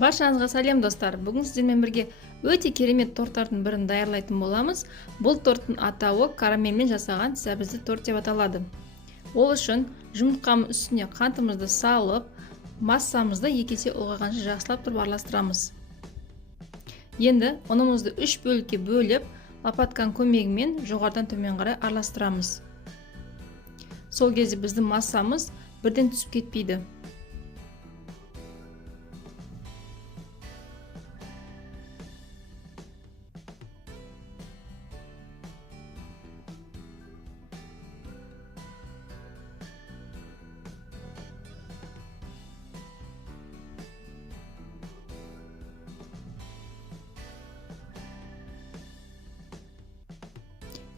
Баршаңызға сәлем достар. Бүгін сіздермен бірге өте керемет торттардың бірін даярлайтын боламыз. Бұл торттың атауы карамельмен жасаған сәбізді торт деп аталады. Ол үшін жұмыртқамыз үстіне қантымызды салып, массамызды 2 есе ұлғайғанша жақсылап тұрып араластырамыз. Енді ұнымызды 3 бөлікке бөліп, лопатканың көмегімен жоғарыдан төмен қарай араластырамыз. Сол кезде біздің массамыз бірден түсіп кетпейді.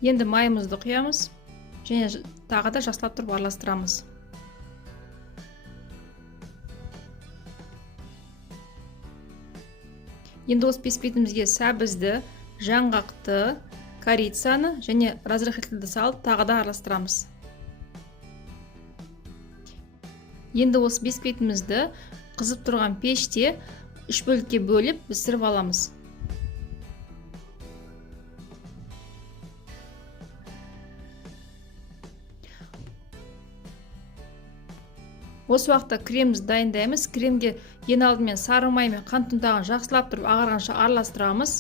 Енді майымызды құямыз және тағы да жақсылап тұрып араластырамыз. Енді осы бисквитімізге сәбізді, жаңғақты, корицаны және разрыхлительді салып тағы да араластырамыз. Енді осы бисквитімізді қызып тұрған пеште 3 бөлікке бөліп пісіріп аламыз. Осы уақытта кремімізді дайындаймыз. Кремге ең алдымен сары май мен қант ұнтағын жақсылап тұрып ағарғанша араластырамыз.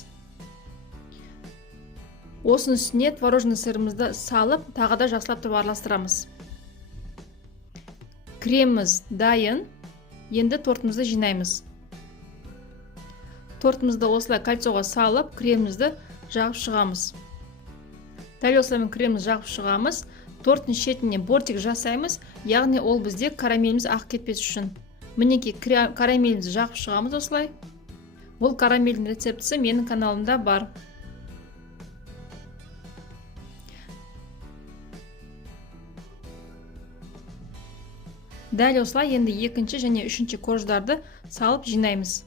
Осының үстіне творожный сырымызды салып, тағы да жақсылап тұрып араластырамыз. Креміміз дайын. Енді тортымызды жинаймыз. Тортымызды осылай кольцоға салып, кремімізді жағып шығамыз. Дәл осылаймен кремімізді жағып шығамыз. Торттың шетіне бортик жасаймыз, яғни ол бізде карамеліміз ақ кетпес үшін. Мінекей карамелімізді жағып шығамыз осылай. Бұл карамельдің рецептісі менің каналымда бар. Дәл осылай енді екінші және үшінші корждарды салып жинаймыз.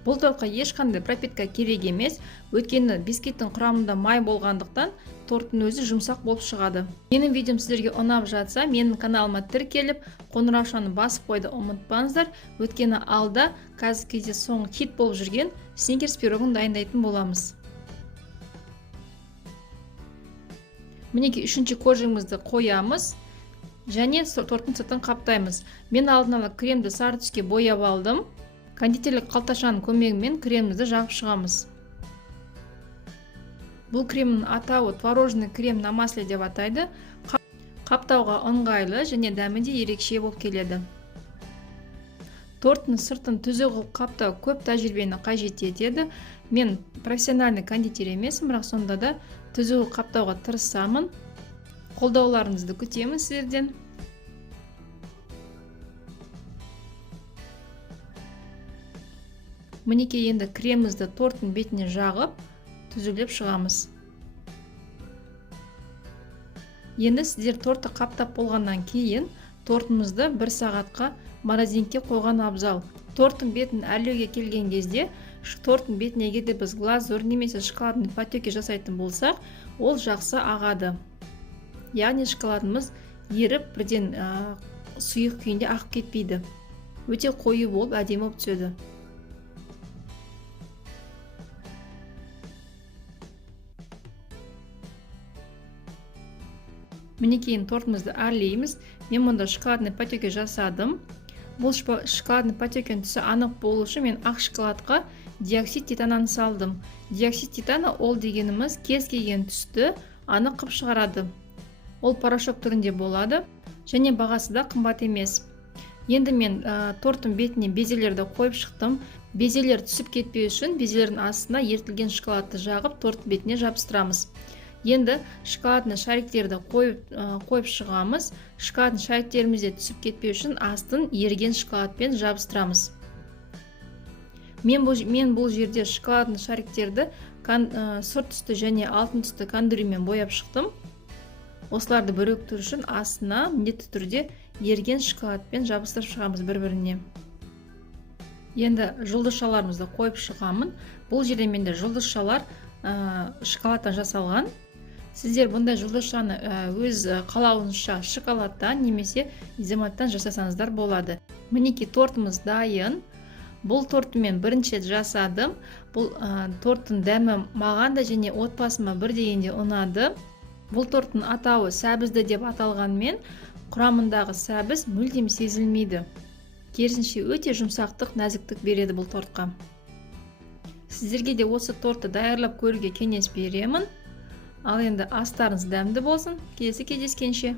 Бұл тортқа ешқандай пропитка керек емес, өйткені бисквиттің құрамында май болғандықтан торттың өзі жұмсақ болып шығады. Менің видеом сіздерге ұнап жатса, менің каналыма тіркеліп, қоңыраушаны басып қойды ұмытпаңыздар, өйткені алда қазіргі кезде соңғы хит болып жүрген сникерс пирогын дайындайтын боламыз. Мінекей үшінші коржымызды қоямыз және торттың сыртын қаптаймыз. Мен алдын ала кремді сары түске бояп алдым. Кондитерлік қалташаның көмегімен кремімізді жағып шығамыз. Бұл кремнің атауы творожный крем на масле деп атайды. Қаптауға ыңғайлы және дәмі де ерекше болып келеді. Торттың сыртын түзу қылып қаптау көп тәжірибені қажет етеді. Мен профессиональный кондитер емеспін, бірақ сонда да түзу қаптауға тырысамын. Қолдауларыңызды күтемін сіздерден. Мінекей енді кремімізді торттың бетіне жағып, түзулеп шығамыз. Енді сіздер тортты қаптап болғаннан кейін тортымызды 1 сағатқа морозилькеге қойған абзал. Торттың бетін әрлеуге келген кезде, торттың бетіне егерде біз глазур немесе шоколадный потеки жасайтын болсақ, ол жақсы ағады. Яғни шоколадымыз еріп, бірден сұйық күйінде ағып кетпейді. Өте қою болып, әдемі болып түседі. Мінекейін тортымызды әрлейміз. Мен мұнда шоколадный потеки жасадым. Бұл шоколадный потекінің түсі анық болу үшін мен ақ шоколадқа диоксид титанын салдым. Диоксид титаны ол дегеніміз кез келген түсті анық қып шығарады. Ол порошок түрінде болады және бағасы да қымбат емес. Енді мен торттың бетіне безелерді қойып шықтым. Безелер түсіп кетпеу үшін безелердің астына ертілген шоколадты жағып торт бетіне жабыстырамыз. Енді шоколадный шариктерді қойып шығамыз. Шоколадный шариктерімізде түсіп кетпеу үшін астын еріген шоколадпен жабыстырамыз. Мен бұл жерде шоколадный шариктерді сұр түсті және алтын түсті кондуримен бояп шықтым. Осыларды біріктіру үшін астына міндетті түрде еріген шоколадпен жабыстырып шығамыз бір-біріне. Енді жұлдызшаларымызды қойып шығамын. Бұл жерде менде жұлдызшалар шоколадтан жасалған. Сіздер бұндай жұлдызшаны өз қалауыңызша шоколадтан немесе изоматтан жасасаңыздар болады. Мінекей тортымыз дайын. Бұл тортты мен бірінші рет жасадым. Бұл торттың дәмі маған да және отбасыма бір дегенде ұнады. Бұл торттың атауы сәбізді деп аталғанмен, құрамындағы сәбіз мүлдем сезілмейді. Керісінше өте жұмсақтық, нәзіктік береді бұл тортқа. Сіздерге де осы тортты даярлап көруге кеңес беремін. Ал енді астарыңыз дәмді болсын. Келесі кездескенше.